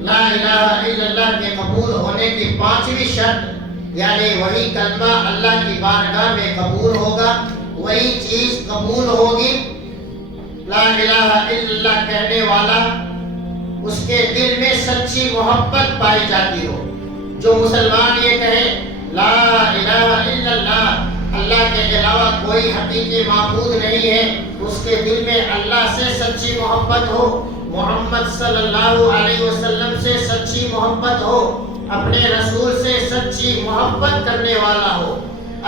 لا الہ الا اللہ کے قبول ہونے کی پانچویں شرط یعنی وہی کلمہ اللہ کی بارگاہ میں قبول ہوگا، وہی چیز قبول ہوگی، لا الہ الا اللہ کہنے والا اس کے دل میں سچی محبت پائی جاتی ہو۔ جو مسلمان یہ کہے لا الہ الا اللہ، اللہ کے علاوہ کوئی حقیقی معبود نہیں ہے، اس کے دل میں اللہ سے سچی محبت ہو، محمد صلی اللہ علیہ وسلم سے سچی محبت ہو، اپنے رسول سے سچی محبت کرنے والا ہو،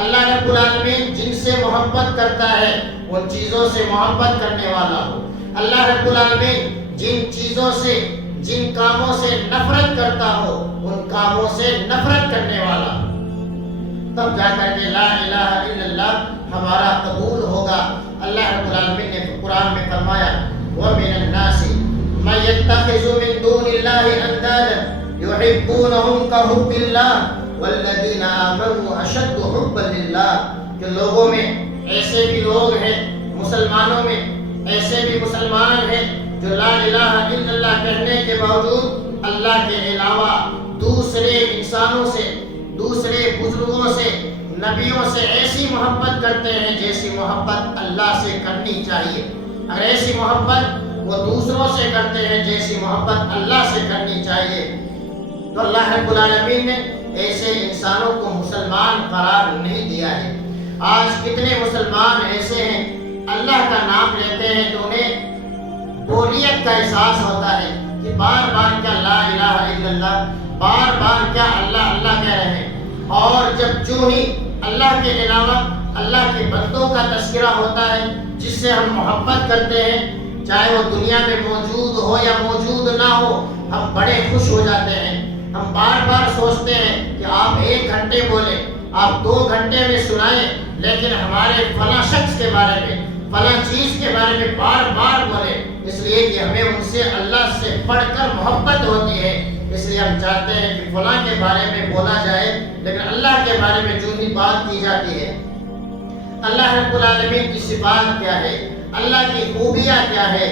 اللہ رب العالمین جن سے محبت کرتا ہے ان چیزوں سے محبت کرنے والا ہو، اللہ رب العالمین جن چیزوں سے جن کاموں سے نفرت کرتا ہو ان کاموں سے نفرت کرنے والا ہو، تب جا کر کے لا الہ الا اللہ ہمارا قبول ہوگا۔ اللہ رب العالمین نے قرآن میں فرمایا وَمِنَ النَّاسِ مَن يَتَّخِذُ مِن دُونِ اللَّهِ أَندَادًا يُحِبُّونَهُمْ كَحُبِّ اللَّهِ وَالَّذِينَ آمَنُوا أَشَدُّ حُبًّا لِلَّهِ، کہ لوگوں میں ایسے بھی لوگ ہیں، مسلمانوں میں ایسے بھی مسلمان ہیں جو لا الہ الا اللہ کہنے کے باوجود اللہ کے علاوہ دوسرے انسانوں سے دوسرے بزرگوں سے نبیوں سے ایسی محبت کرتے ہیں جیسی محبت اللہ سے کرنی چاہیے. اگر ایسی محبت وہ دوسروں سے کرتے ہیں جیسی محبت اللہ سے کرنی چاہیے تو اللہ رب العالمین نے ایسے انسانوں کو مسلمان قرار نہیں دیا ہے. آج کتنے مسلمان ایسے ہیں اللہ کا نام لیتے ہیں تو انہیں بولیت کا احساس ہوتا ہے کہ بار بار کیا لا الہ الا اللہ، بار بار کیا اللہ اللہ کہہ رہے ہیں. اور جب جو ہی اللہ کے علاوہ اللہ کے بندوں کا تذکرہ ہوتا ہے جس سے ہم محبت کرتے ہیں، چاہے وہ دنیا میں موجود ہو یا موجود نہ ہو، ہم بڑے خوش ہو جاتے ہیں. ہم بار بار سوچتے ہیں کہ آپ 1 گھنٹے بولیں، آپ 2 گھنٹے میں سنائیں، لیکن ہمارے فلاں شخص کے بارے میں، فلاں چیز کے بارے میں بار بار بولیں، اس لیے کہ ہمیں ان سے اللہ سے بڑھ کر محبت ہوتی ہے. اس لیے ہم چاہتے ہیں کہ فلاں کے بارے میں بولا جائے، لیکن اللہ کے بارے میں جو بھی بات کی جاتی ہے، اللہ رب العالمین کی صفات کیا ہے، اللہ کی خوبیاں کیا ہے،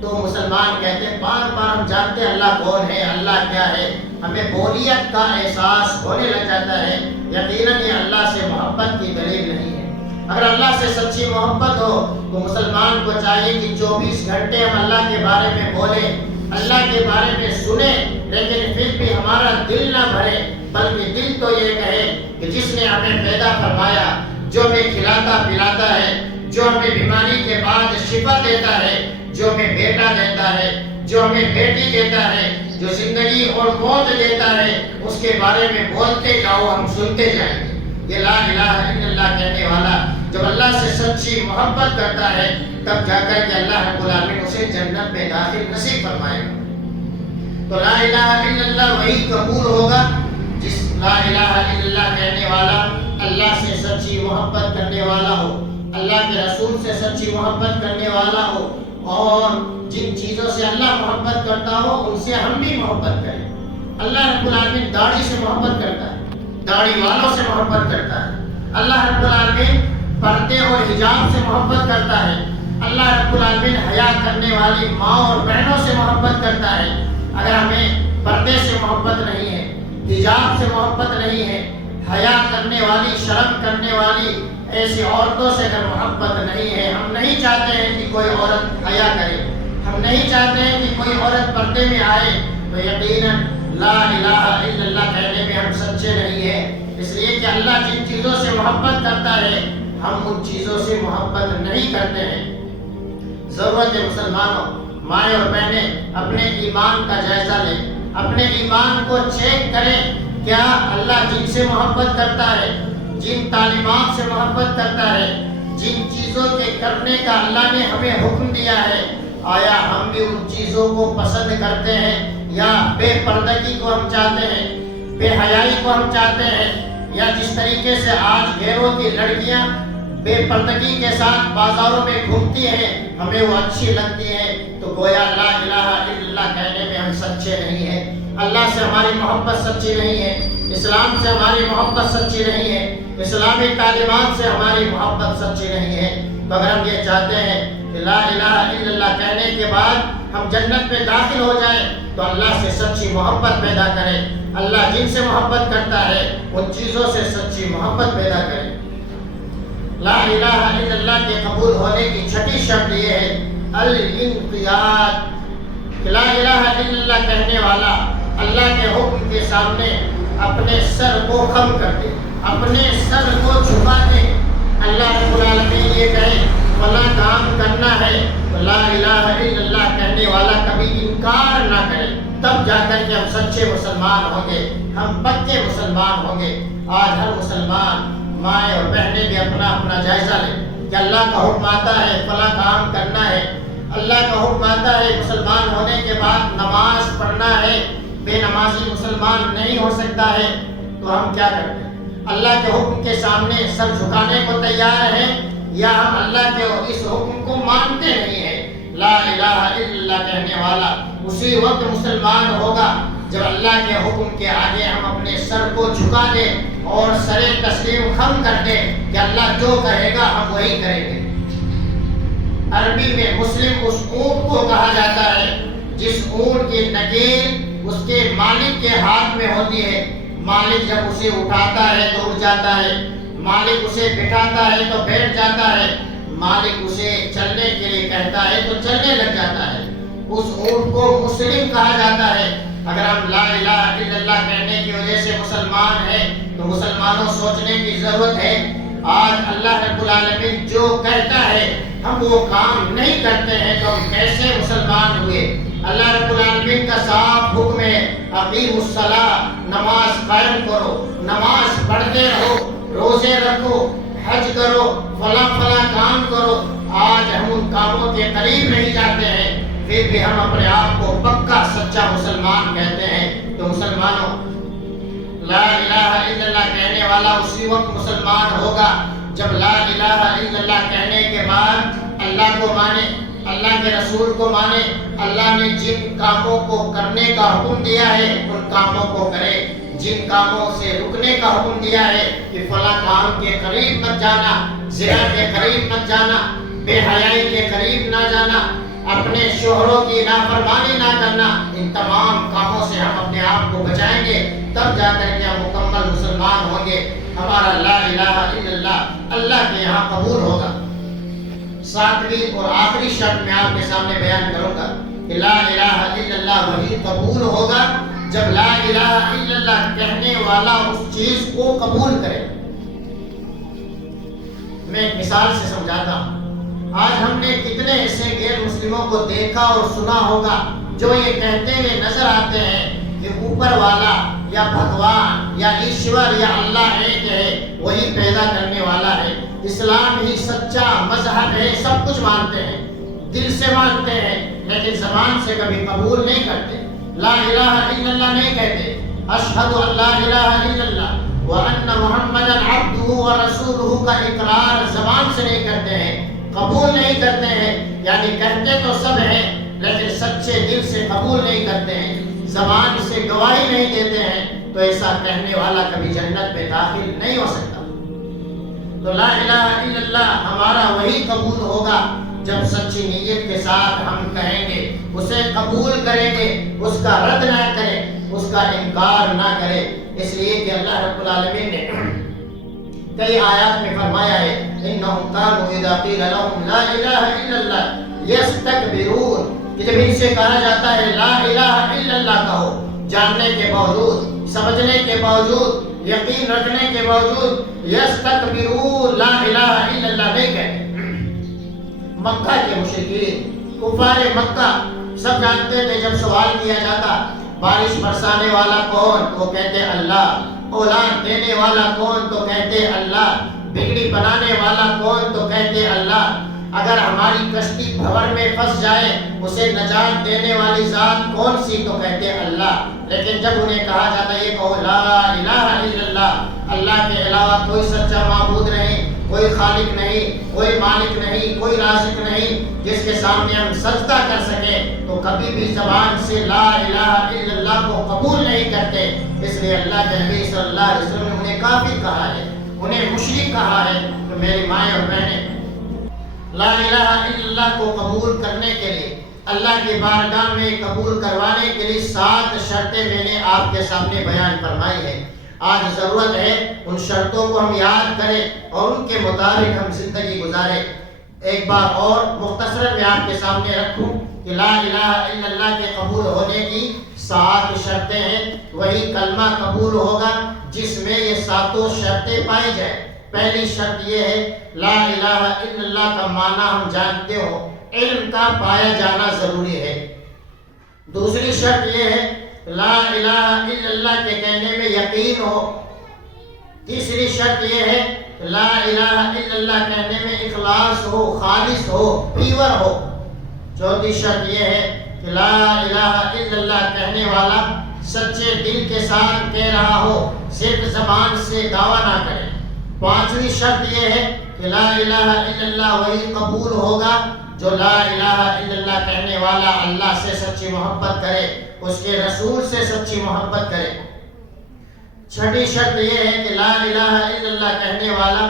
تو مسلمان کہتے ہیں بار بار ہم جانتے ہیں اللہ کون ہے، اللہ کیا ہے، ہمیں بولیت کا احساس ہونے لگ جاتا ہے. یقیناً یہ اللہ سے محبت کی دلیل نہیں ہے. اگر اللہ سے سچی محبت ہو تو مسلمان کو چاہیے کہ 24 گھنٹے ہم اللہ کے بارے میں بولیں، اللہ کے بارے میں سنیں، لیکن پھر بھی ہمارا دل نہ بھرے، بلکہ دل تو یہ کہے کہ جس نے ہمیں پیدا فرمایا، جو ہمیں کھلاتا پلاتا ہے، جو ہمیں بیماری کے بعد شفا دیتا ہے، جو ہمیں بیٹا دیتا ہے، جو ہمیں بیٹی دیتا ہے، جو زندگی اور موت دیتا ہے، اس کے بارے میں بولتے جاؤ، ہم سنتے جائیں گے. یہ لا الہ الا اللہ کہنے والا جب اللہ سے سچی محبت کرتا ہے تب جا کر کے اللہ رب العالمین اسے جنت میں داخل نصیب فرمائے گا. تو لا الہ الا اللہ وہی قبول ہوگا جس لا الہ الا اللہ کہنے والا اللہ سے سچی محبت کرنے والا ہو، اللہ کے رسول سے سچی محبت کرنے والا ہو، اور جن چیزوں سے اللہ محبت کرتا ہو ان سے ہم بھی محبت کریں. اللہ رب العالمین داڑھی سے محبت کرتا ہے، داڑھی والوں سے محبت کرتا ہے. اللہ رب العالمین پردے اور حجاب سے محبت کرتا ہے. اللہ رب العالمین حیا کرنے والی ماں اور بہنوں سے محبت کرتا ہے. اگر ہمیں پردے سے محبت نہیں ہے، حجاب سے محبت نہیں ہے، حیا کرنے والی، شرم کرنے والی ایسی عورتوں سے اگر محبت نہیں ہے، ہم نہیں چاہتے ہیں کہ کوئی عورت حیا کرے، ہم نہیں چاہتے ہیں کہ کوئی عورت پردے میں آئے، تو یقیناً لا الہ الا اللہ کہنے میں ہم سچے نہیں ہیں. اس لیے کہ اللہ جن چیزوں سے محبت کرتا ہے ہم ان چیزوں سے محبت نہیں کرتے ہیں. ضرورت ہے مسلمانوں، مائیں اور بہنیں اپنے ایمان کا جائزہ لیں، اپنے ایمان کو چیک کریں. کیا اللہ جن سے محبت کرتا ہے، جن تعلیمات سے محبت کرتا ہے، جن چیزوں کے کرنے کا اللہ نے ہمیں حکم دیا ہے، آیا ہم بھی ان چیزوں کو پسند کرتے ہیں، یا بے پردگی کو ہم چاہتے ہیں، بے حیائی کو ہم چاہتے ہیں، یا جس طریقے سے آج غیروں کی لڑکیاں بے پردگی کے ساتھ بازاروں میں گھومتی ہیں ہمیں وہ اچھی لگتی ہے، تو گویا لا الہ الا اللہ کہنے میں ہم سچے نہیں ہیں. اللہ سے ہماری محبت سچی نہیں ہے، اسلام سے ہماری محبت سچی نہیں ہے، اسلامی تعلیمات سے ہماری محبت سچی نہیں ہے. تو اگر ہم یہ چاہتے ہیں کہ لا الہ الا اللہ کہنے کے بعد ہم جنت میں داخل ہو جائیں تو اللہ سے سچی محبت پیدا کریں. اللہ جن سے محبت کرتا ہے ان چیزوں سے سچی محبت پیدا کریں. لا الہ الا اللہ کے قبول ہونے کی چھٹی شرط یہ ہے الانقیاد. لا الہ الا اللہ کہنے والا اللہ کے حکم کے سامنے اپنے سر کو خم کر دے، اپنے سر کو جھکا دے. اللہ رب العالمین یہ کہے فلاں کام کرنا ہے تو لا الہ الا اللہ کہنے والا کبھی انکار نہ کرے، تب جا کر کے ہم سچے مسلمان ہوں گے، ہم پکے مسلمان ہوں گے. آج ہر مسلمان مائیں اور بہنیں بھی اپنا اپنا جائزہ لیں کہ اللہ کا حکم آتا ہے فلاں کام کرنا ہے، اللہ کا حکم آتا ہے مسلمان ہونے کے بعد نماز پڑھنا ہے، بے نمازی مسلمان نہیں ہو سکتا ہے، تو ہم کیا کرتے ہیں؟ اللہ کے حکم کے سامنے سر جھکانے کو تیار ہیں یا ہم اللہ کے اس حکم کو مانتے نہیں ہیں؟ لا الہ الا اللہ کہنے والا اسی وقت مسلمان ہوگا جب اللہ کے حکم کے آگے ہم اپنے سر کو جھکا دیں اور سر تسلیم خم کر دیں کہ اللہ جو کہے گا ہم وہی کریں گے. عربی میں مسلم اس اونٹ کو کہا جاتا ہے جس اونٹ کی نکیل اس کے مالک کے ہاتھ میں ہوتی ہے. مالک جب اسے اٹھاتا ہے تو اٹھ جاتا ہے، مالک اسے بٹھاتا ہے تو بیٹھ جاتا ہے، مالک اسے چلنے کے لیے کہتا ہے تو چلنے لگ جاتا ہے۔ اس اونٹ کو مسلم کہا جاتا ہے۔ اگر ہم لا الہ الا اللہ کہنے کی وجہ سے مسلمان ہیں تو مسلمانوں سوچنے کی ضرورت ہے، آج اللہ رب العالمین جو کہتا ہے ہم وہ کام نہیں کرتے ہیں تو ہم کیسے مسلمان ہوئے؟ اللہ رب العالمین کا صاف حکم ہے، اقیموا الصلاۃ، نماز قائم کرو، نماز پڑھتے رہو، روزے رکھو، حج کرو، فلاں فلاں کام کرو۔ آج ہم ان کاموں کے قریب نہیں جاتے ہیں، پھر بھی ہم اپنے آپ کو پکا سچا مسلمان کہتے ہیں۔ تو مسلمانوں، لا الہ الا اللہ کہنے والا اسی وقت مسلمان ہوگا جب لا الہ الا اللہ کہنے کے بعد اللہ کو مانے، اللہ کے رسول کو مانے، اللہ نے جن کاموں کو کرنے کا حکم دیا ہے ان کاموں کو کرے، جن کاموں سے رکنے کا حکم دیا ہے کہ فلاں کام کے قریب مت جانا، زنا کے قریب مت جانا، بے حیائی کے قریب نہ جانا، اپنے شوہروں کی نافرمانی نہ کرنا، ان تمام کاموں سے ہم اپنے آپ کو بچائیں گے، تب جا کر کے ہم مکمل مسلمان ہوں گے، ہمارا لا الہ الا اللہ اللہ کے یہاں قبول ہوگا۔ ساتویں اور آخری شرط میں آپ کے سامنے بیان کروں گا کہ لا الہ الا اللہ وہی قبول ہوگا جب لا الہ الا اللہ کہنے والا اس چیز کو قبول کرے۔ میں ایک مثال سے سمجھاتا ہوں۔ آج ہم نے کتنے ایسے غیر مسلموں کو دیکھا اور سنا ہوگا جو یہ کہتے ہوئے نظر آتے ہیں کہ اوپر والا یا بھگوان یا ایشور یا اللہ ایک ہے، وہی پیدا کرنے والا ہے، اسلام ہی سچا مذہب ہے، سب کچھ مانتے ہیں، دل سے مانتے ہیں، لیکن زبان سے کبھی قبول نہیں کرتے، لا الہ الا اللہ نہیں کہتے، اشہد ان لا الہ الا اللہ وان محمدا عبدہ ورسولہ کا اقرار زبان سے نہیں کرتے ہیں، قبول نہیں کرتے ہیں، یعنی کہتے تو سب ہیں لیکن سچے دل سے قبول نہیں کرتے ہیں، زبان سے گواہی نہیں دیتے ہیں، تو ایسا کہنے والا کبھی جنت میں داخل نہیں ہو سکتا۔ تو لا الہ الا اللہ ہمارا وہی قبول ہوگا جب سچی نیت کے ساتھ ہم کہیں گے، اسے قبول کریں گے، اس کا رد نہ کریں، اس کا انکار نہ کریں، اس لیے کہ اللہ رب العالمین نے کئی آیات میں فرمایا ہے انہم کانوا اذا قیل لهم لا الہ الا اللہ یستکبرون، کہ جب ان سے کہا جاتا ہے لا الہ الا اللہ کہو، جاننے کے باوجود، سمجھنے کے باوجود، یقین رکھنے کے باوجود یستکبرون، لا الہ الا اللہ نہیں کہتے۔ مکہ کے مشرکین، کفار مکہ سب جانتے تھے، جب سوال کیا جاتا بارش برسانے والا کون تو وہ کہتے اللہ، اولاد دینے والا کون تو کہتے اللہ، بگڑی بنانے والا کون تو کہتے اللہ، اگر ہماری کشتی بھور میں پھنس جائے اسے نجات دینے والی ذات کون سی تو کہتے اللہ۔ لیکن جب انہیں کہا جاتا یہ کہو لا الہ الا اللہ، اللہ کے علاوہ کوئی سچا معبود نہیں، کوئی خالق نہیں، کوئی مالک نہیں، کوئی رازق نہیں جس کے سامنے ہم سجدہ کر سکیں، تو کبھی بھی زبان سے لا الہ الا اللہ کو قبول نہیں کرتے۔ اس لیے اللہ کے نبی صلی اللہ علیہ وسلم نے انہیں کافر کہا ہے، انہیں مشرک کہا ہے۔ تو میری مائیں اور بہنیں، لا الہ الا اللہ کو قبول کرنے کے لیے، اللہ کی بارگاہ میں قبول کروانے کے لیے 7 شرطیں میں نے آپ کے سامنے بیان فرمائی ہے۔ آج ضرورت ہے ان شرطوں کو ہم یاد کریں اور ان کے مطابق ہم زندگی گزاریں۔ ایک بار اور مختصراً میں آپ کے سامنے رکھوں کہ لا الہ الا اللہ کے قبول ہونے کی 7 شرطیں ہیں، وہی کلمہ قبول ہوگا جس میں یہ 7 شرطیں پائی جائیں۔ پہلی شرط یہ ہے لا الہ الا اللہ کا معنی ہم جانتے ہو، علم کا پایا جانا ضروری ہے۔ دوسری شرط یہ ہے لا الہ الا اللہ کے کہنے میں یقین ہو۔ تیسری شرط یہ ہے لا الہ الا اللہ کہنے میں اخلاص ہو، خالص ہو، پیور ہو۔ چوتھی شرط یہ ہے کہ لا الہ الا اللہ کہنے والا سچے دل کے ساتھ کہہ رہا ہو، صرف زبان سے دعویٰ نہ کرے۔ پانچویں شرط یہ ہے کہ لا الہ الا اللہ وہی قبول ہوگا جو لا الہ الا اللہ کہنے والا اللہ سے سچی محبت کرے، اس کے رسول سے سچی محبت کرے۔ چھٹی شرط یہ ہے کہ لا الہ الا اللہ کہنے والا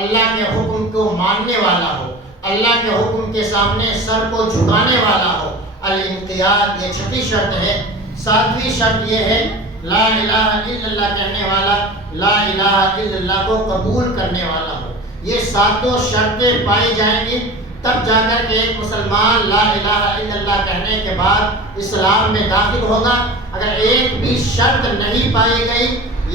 اللہ کے حکم کو ماننے والا ہو، اللہ کے حکم کے سامنے سر کو جھکانے والا ہو، الانقیاد، یہ چھٹی شرط ہے۔ ساتویں شرط یہ ہے لا الہ الا اللہ کہنے والا لا الہ الا اللہ کو قبول کرنے والا ہو۔ یہ ساتوں شرطیں پائی جائیں گی تب جا کر کے ایک مسلمان لا الہ الا اللہ کہنے کے بعد اسلام میں داخل ہوگا۔ اگر ایک بھی شرط نہیں پائی گئی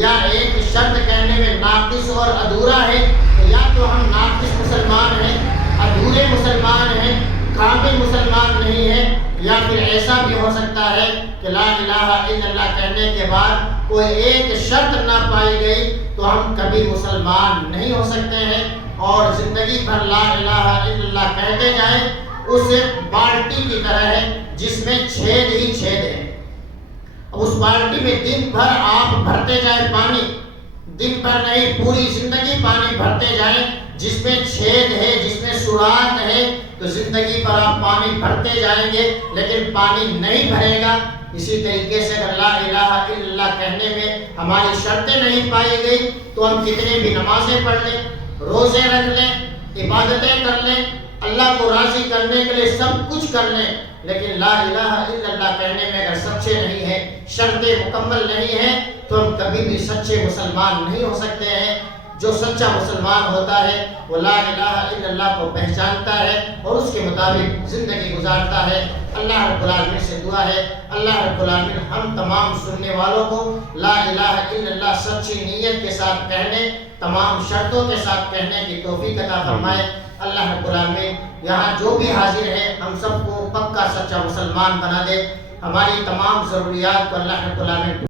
یا ایک شرط کہنے میں ناقص اور ادھورا ہے تو یا تو ہم ناقص مسلمان ہیں، ادھورے مسلمان ہیں، کامل مسلمان نہیں ہیں، یا پھر ایسا بھی ہو سکتا ہے کہ لا الہ الا اللہ کہنے کے بعد کوئی ایک شرط نہ پائی گئی تو ہم کبھی مسلمان نہیں ہو سکتے ہیں، اور زندگی بھر لا الہ الا اللہ کہتے جائیں۔ اس ایک بالٹی کی طرح ہے جس میں چھید ہی چھید ہیں۔ اس بالٹی میں دن بھر آپ بھرتے جائیں پانی، دن بھر نہیں پوری زندگی پانی بھرتے جائیں، جس میں چھید ہے جس میں سوراخ ہے تو زندگی پر آپ پانی بھرتے جائیں گے لیکن پانی نہیں بھرے گا۔ اسی طریقے سے اگر لا الہ الا اللہ کہنے میں ہماری شرطیں نہیں پائی گئی تو ہم کتنی بھی نمازیں پڑھ لیں، روزے رکھ لیں، عبادتیں کر لیں، اللہ کو راضی کرنے کے لیے سب کچھ کر لیں، لیکن لا الہ الا اللہ کہنے میں اگر سچے نہیں ہیں، شرطیں مکمل نہیں ہیں تو ہم کبھی بھی سچے مسلمان نہیں ہو سکتے ہیں۔ جو سچا مسلمان ہوتا ہے وہ لا الہ الا اللہ کو پہچانتا ہے اور اس کے مطابق زندگی گزارتا ہے۔ اللہ رب العالمین سے دعا ہے اللہ رب العالمین ہم تمام سننے والوں کو لا الہ الا اللہ سچی نیت کے ساتھ کہنے، تمام شرطوں کے ساتھ کہنے کی توفیق عطا فرمائے۔ اللہ رب العالمین یہاں جو بھی حاضر ہے ہم سب کو پکا سچا مسلمان بنا دے، ہماری تمام ضروریات کو اللہ رب العالمین